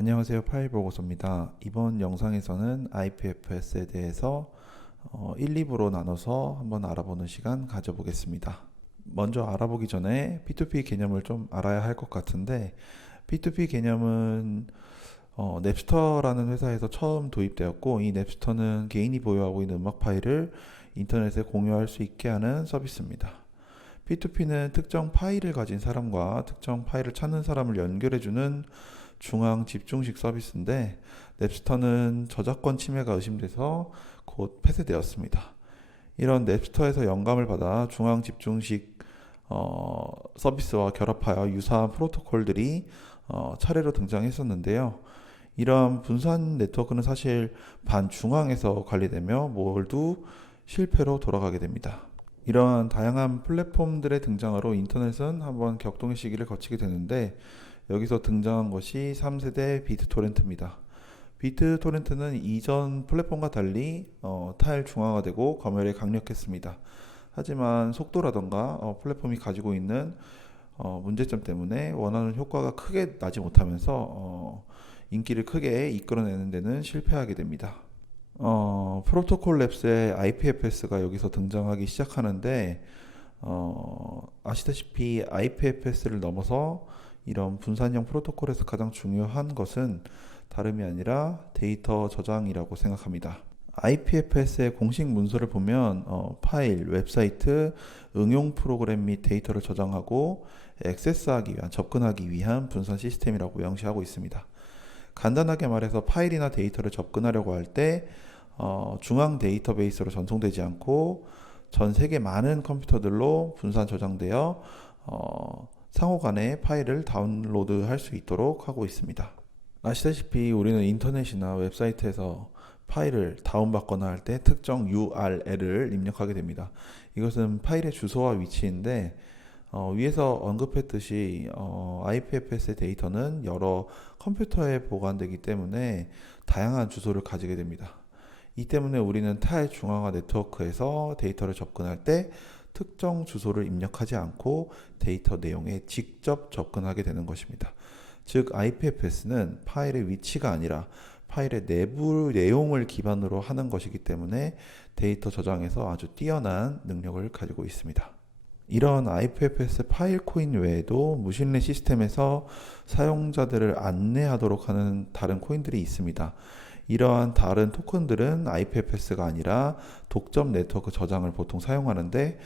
안녕하세요. 파일 보고서입니다. 이번 영상에서는 IPFS에 대해서 1, 2부로 나눠서 한번 알아보는 시간 가져보겠습니다. 먼저 알아보기 전에 P2P 개념을 좀 알아야 할 것 같은데, P2P 개념은 냅스터라는 회사에서 처음 도입되었고, 이 냅스터는 개인이 보유하고 있는 음악 파일을 인터넷에 공유할 수 있게 하는 서비스입니다. P2P는 특정 파일을 가진 사람과 특정 파일을 찾는 사람을 연결해주는 중앙 집중식 서비스인데, 냅스터는 저작권 침해가 의심돼서 곧 폐쇄되었습니다. 이런 냅스터에서 영감을 받아 중앙 집중식 서비스와 결합하여 유사한 프로토콜들이 차례로 등장했었는데요. 이러한 분산 네트워크는 사실 반중앙에서 관리되며 모두 실패로 돌아가게 됩니다. 이러한 다양한 플랫폼들의 등장으로 인터넷은 한번 격동의 시기를 거치게 되는데, 여기서 등장한 것이 3세대 비트토렌트입니다. 비트토렌트는 이전 플랫폼과 달리 타일 중앙화되고 검열에 강력했습니다. 하지만 속도라던가 플랫폼이 가지고 있는 문제점 때문에 원하는 효과가 크게 나지 못하면서 인기를 크게 이끌어내는 데는 실패하게 됩니다. 프로토콜 랩스의 IPFS가 여기서 등장하기 시작하는데, 아시다시피 IPFS를 넘어서 이런 분산형 프로토콜에서 가장 중요한 것은 다름이 아니라 데이터 저장이라고 생각합니다. IPFS의 공식 문서를 보면 파일, 웹사이트, 응용 프로그램 및 데이터를 저장하고 액세스하기 위한, 접근하기 위한 분산 시스템이라고 명시하고 있습니다. 간단하게 말해서 파일이나 데이터를 접근하려고 할 때 중앙 데이터베이스로 전송되지 않고 전 세계 많은 컴퓨터들로 분산 저장되어 상호 간에 파일을 다운로드 할 수 있도록 하고 있습니다. 아시다시피 우리는 인터넷이나 웹사이트에서 파일을 다운받거나 할 때 특정 URL을 입력하게 됩니다. 이것은 파일의 주소와 위치인데, 위에서 언급했듯이 IPFS의 데이터는 여러 컴퓨터에 보관되기 때문에 다양한 주소를 가지게 됩니다. 이 때문에 우리는 타일 중앙화 네트워크에서 데이터를 접근할 때 특정 주소를 입력하지 않고 데이터 내용에 직접 접근하게 되는 것입니다. 즉, IPFS는 파일의 위치가 아니라 파일의 내부 내용을 기반으로 하는 것이기 때문에 데이터 저장에서 아주 뛰어난 능력을 가지고 있습니다. 이런 IPFS 파일 코인 외에도 무신뢰 시스템에서 사용자들을 안내하도록 하는 다른 코인들이 있습니다. 이러한 다른 토큰들은 IPFS가 아니라 독점 네트워크 저장을 보통 사용하는데,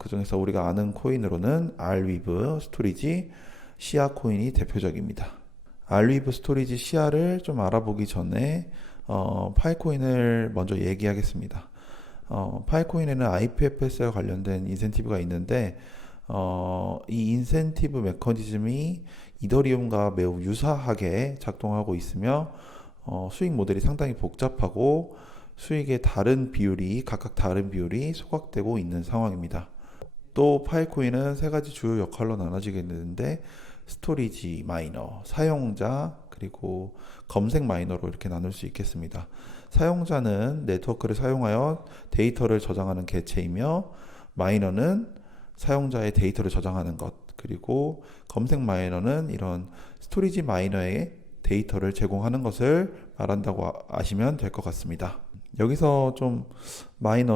그 중에서 우리가 아는 코인으로는 Arweave 스토리지, 시아 코인이 대표적입니다. Arweave 스토리지 시아를 좀 알아보기 전에 파일 코인을 먼저 얘기하겠습니다. 파일 코인에는 IPFS와 관련된 인센티브가 있는데, 이 인센티브 메커니즘이 이더리움과 매우 유사하게 작동하고 있으며, 수익 모델이 상당히 복잡하고 수익의 각각 다른 비율이 소각되고 있는 상황입니다. 또 파일코인은 세 가지 주요 역할로 나눠지게 되는데, 스토리지 마이너, 사용자, 그리고 검색 마이너로 이렇게 나눌 수 있겠습니다. 사용자는 네트워크를 사용하여 데이터를 저장하는 개체이며, 마이너는 사용자의 데이터를 저장하는 것, 그리고 검색 마이너는 이런 스토리지 마이너의 데이터를 제공하는 것을 말한다고 아시면 될 것 같습니다. 여기서 좀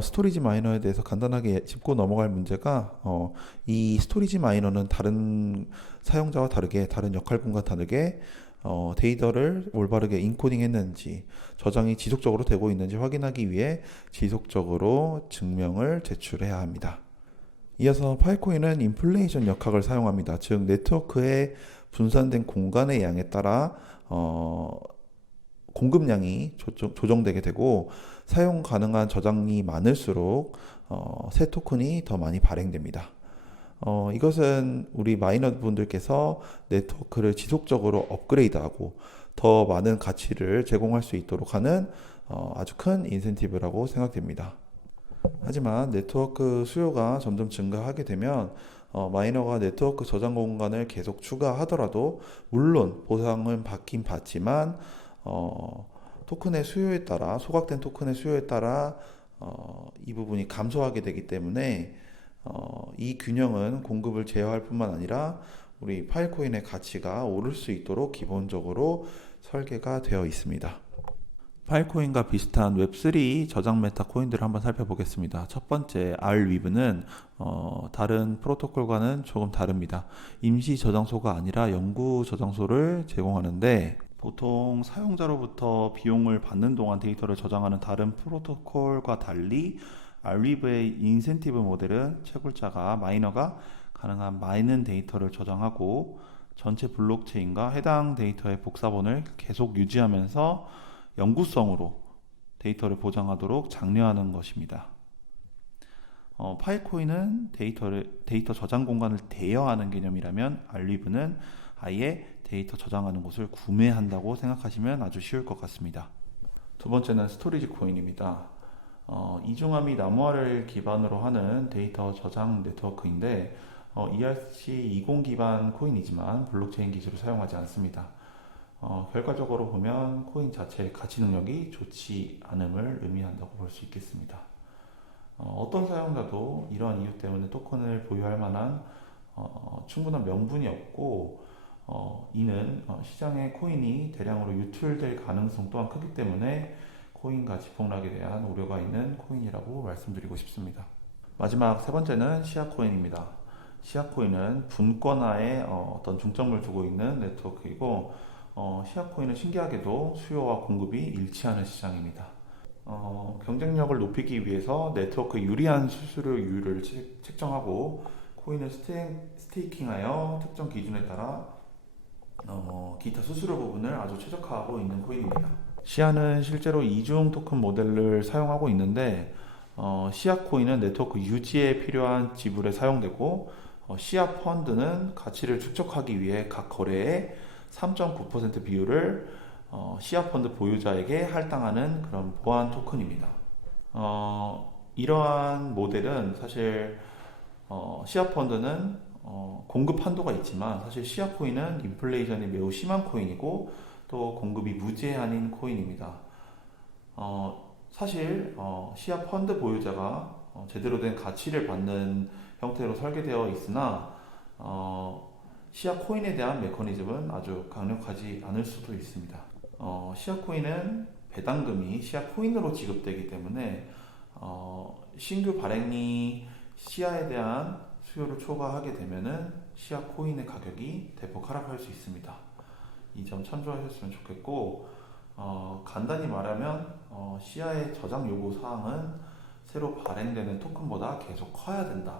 스토리지 마이너에 대해서 간단하게 짚고 넘어갈 문제가, 이 스토리지 마이너는 다른 사용자와 다르게, 다른 역할군과 다르게 데이터를 올바르게 인코딩 했는지, 저장이 지속적으로 되고 있는지 확인하기 위해 지속적으로 증명을 제출해야 합니다. 이어서 파일코인은 인플레이션 역학을 사용합니다. 즉, 네트워크의 분산된 공간의 양에 따라 공급량이 조정되게 되고, 사용 가능한 저장이 많을수록 새 토큰이 더 많이 발행됩니다. 이것은 우리 마이너 분들께서 네트워크를 지속적으로 업그레이드하고 더 많은 가치를 제공할 수 있도록 하는 아주 큰 인센티브라고 생각됩니다. 하지만 네트워크 수요가 점점 증가하게 되면 마이너가 네트워크 저장 공간을 계속 추가하더라도, 물론 보상은 받긴 받지만 토큰의 수요에 따라, 소각된 토큰의 수요에 따라 이 부분이 감소하게 되기 때문에 이 균형은 공급을 제어할 뿐만 아니라 우리 파일코인의 가치가 오를 수 있도록 기본적으로 설계가 되어 있습니다. 파일코인과 비슷한 웹3 저장 메타 코인들을 한번 살펴보겠습니다. 첫 번째 Rweave는 다른 프로토콜과는 조금 다릅니다. 임시 저장소가 아니라 영구 저장소를 제공하는데 보통 사용자로부터 비용을 받는 동안 데이터를 저장하는 다른 프로토콜과 달리 Rweave의 인센티브 모델은 채굴자가 마이너가 가능한 많은 데이터를 저장하고 전체 블록체인과 해당 데이터의 복사본을 계속 유지하면서 영구성으로 데이터를 보장하도록 장려하는 것입니다. 파일코인은 데이터 저장 공간을 대여하는 개념이라면 Rweave는 아예 데이터 저장하는 곳을 구매한다고 생각하시면 아주 쉬울 것 같습니다. 두 번째는 스토리지 코인입니다. 이중화 및 암호화를 기반으로 하는 데이터 저장 네트워크인데 ERC20 기반 코인이지만 블록체인 기술을 사용하지 않습니다. 결과적으로 보면 코인 자체의 가치 능력이 좋지 않음을 의미한다고 볼 수 있겠습니다. 어떤 사용자도 이러한 이유 때문에 토큰을 보유할 만한 충분한 명분이 없고 이는 시장에 코인이 대량으로 유출될 가능성 또한 크기 때문에 코인 가치 폭락에 대한 우려가 있는 코인이라고 말씀드리고 싶습니다. 마지막 세 번째는 시아코인입니다. 시아코인은 분권화에 어떤 중점을 두고 있는 네트워크이고 시아코인은 신기하게도 수요와 공급이 일치하는 시장입니다. 경쟁력을 높이기 위해서 네트워크의 유리한 수수료율을 책정하고 코인을 스테이킹하여 특정 기준에 따라 기타 수수료 부분을 아주 최적화하고 있는 코인입니다. 시아는 실제로 이중 토큰 모델을 사용하고 있는데 시아 코인은 네트워크 유지에 필요한 지불에 사용되고 시아 펀드는 가치를 축적하기 위해 각 거래에 3.9% 비율을 시아 펀드 보유자에게 할당하는 그런 보안 토큰입니다. 이러한 모델은 사실 시아 펀드는 공급 한도가 있지만 사실 시아 코인은 인플레이션이 매우 심한 코인이고 또 공급이 무제한인 코인입니다. 사실 시아 펀드 보유자가 제대로 된 가치를 받는 형태로 설계되어 있으나 시아 코인에 대한 메커니즘은 아주 강력하지 않을 수도 있습니다. 시아 코인은 배당금이 시아 코인으로 지급되기 때문에 신규 발행이 시아에 대한 수요를 초과하게 되면은 시아 코인의 가격이 대폭 하락할 수 있습니다. 이 점 참조하셨으면 좋겠고 간단히 말하면 시아의 저장 요구 사항은 새로 발행되는 토큰보다 계속 커야 된다.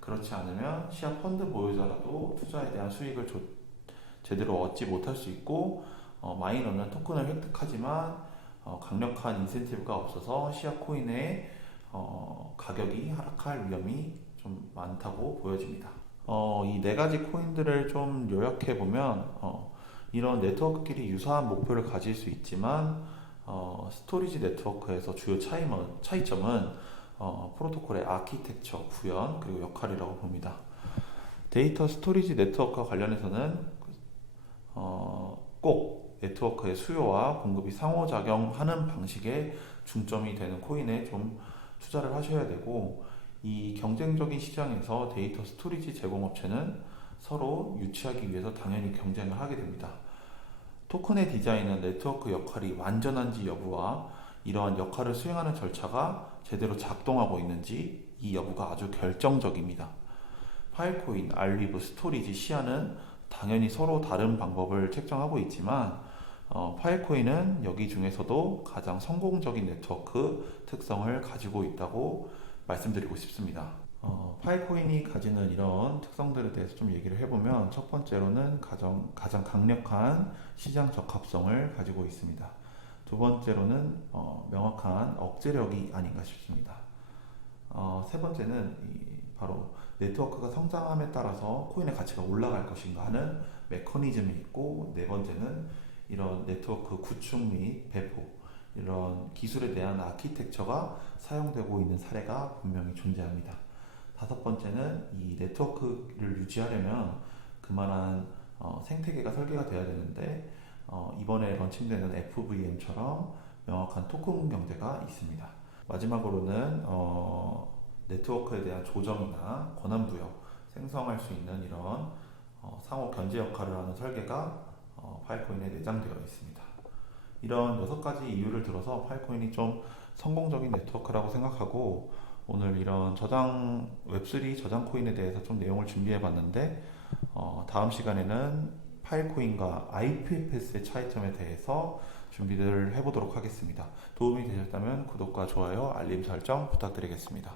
그렇지 않으면 시아 펀드 보유자라도 투자에 대한 수익을 제대로 얻지 못할 수 있고 마이너는 토큰을 획득하지만 강력한 인센티브가 없어서 시아 코인의 가격이 하락할 위험이 좀 많다고 보여집니다. 이 네 가지 코인들을 좀 요약해 보면 이런 네트워크끼리 유사한 목표를 가질 수 있지만 스토리지 네트워크에서 주요 차이점은 프로토콜의 아키텍처, 구현, 그리고 역할이라고 봅니다. 데이터 스토리지 네트워크와 관련해서는 꼭 네트워크의 수요와 공급이 상호작용하는 방식에 중점이 되는 코인에 좀 투자를 하셔야 되고 이 경쟁적인 시장에서 데이터 스토리지 제공업체는 서로 유치하기 위해서 당연히 경쟁을 하게 됩니다. 토큰의 디자인은 네트워크 역할이 완전한지 여부와 이러한 역할을 수행하는 절차가 제대로 작동하고 있는지 이 여부가 아주 결정적입니다. 파일코인, 알리브, 스토리지, 시아는 당연히 서로 다른 방법을 책정하고 있지만 파일코인은 여기 중에서도 가장 성공적인 네트워크 특성을 가지고 있다고 말씀드리고 싶습니다. 파일코인이 가지는 이런 특성들에 대해서 좀 얘기를 해보면 첫 번째로는 가장 강력한 시장 적합성을 가지고 있습니다. 두 번째로는 명확한 억제력이 아닌가 싶습니다. 세 번째는 바로 네트워크가 성장함에 따라서 코인의 가치가 올라갈 것인가 하는 메커니즘이 있고 네 번째는 이런 네트워크 구축 및 배포 이런 기술에 대한 아키텍처가 사용되고 있는 사례가 분명히 존재합니다. 다섯 번째는 이 네트워크를 유지하려면 그만한 생태계가 설계가 되어야 되는데 이번에 런칭되는 FVM처럼 명확한 토큰 경제가 있습니다. 마지막으로는 네트워크에 대한 조정이나 권한부여 생성할 수 있는 이런 상호 견제 역할을 하는 설계가 파일코인에 내장되어 있습니다. 이런 6가지 이유를 들어서 파일코인이 좀 성공적인 네트워크라고 생각하고 오늘 이런 웹3 저장 코인에 대해서 좀 내용을 준비해 봤는데 다음 시간에는 파일코인과 IPFS의 차이점에 대해서 준비를 해보도록 하겠습니다. 도움이 되셨다면 구독과 좋아요, 알림 설정 부탁드리겠습니다.